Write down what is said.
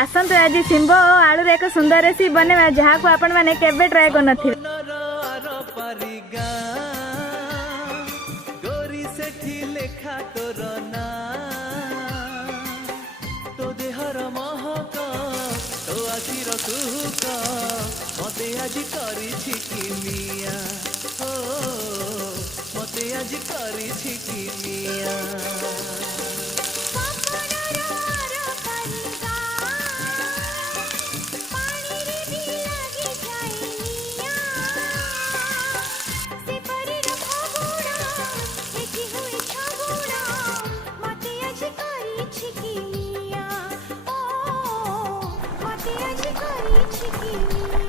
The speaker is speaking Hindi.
आसतु आज शिंब और आलू एक सुंदर रेसिपी बनेवा जहाँ को आपण मैंने केबे ट्राए कर नथिबे। मते आज करी छिकिमिया हो मते आज करी छिकिमिया छिकिमिया